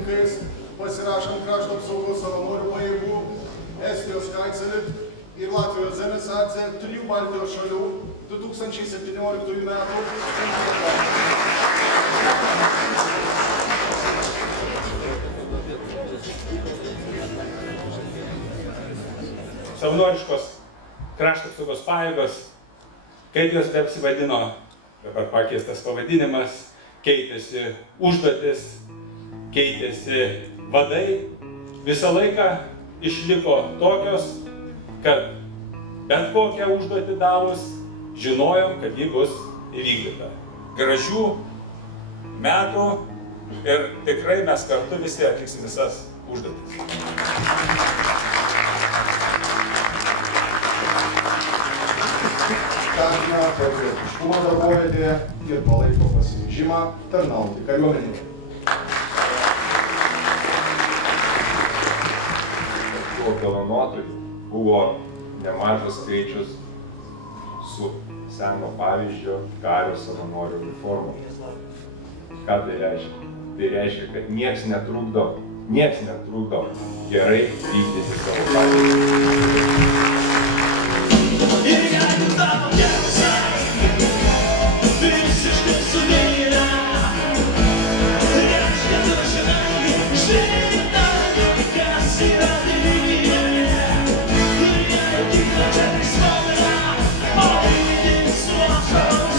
sąjungininkais, pasirašant krašto apsaugos savanorių pajėgų, Estijos Kaitselit ir Latvijos Zemesadze, 3 Baltijos šalių 2017 metų. Savanoriškos krašto apsaugos pajėgos, kaip jos beapsivadino, dabar pakeistas pavadinimas, keitėsi užduotis, keitėsi vadai, visą laiką išliko tokios, kad bet kokią užduotį davus, žinojom, kad ji bus įvykdyta. Gražių metų ir tikrai mes kartu visi atliksim visas užduotis. Skatina patriotiškumą darbovietėje ir palaiko pasiryžimą tarnauti kariuomenėje. Apdovanotojų buvo nemažas skaičius su seno pavyzdžio kario savanorių uniformom. Ką tai reiškia? Tai reiškia, kad nieks netrukdo gerai vykdyti savo pareigą. All we did was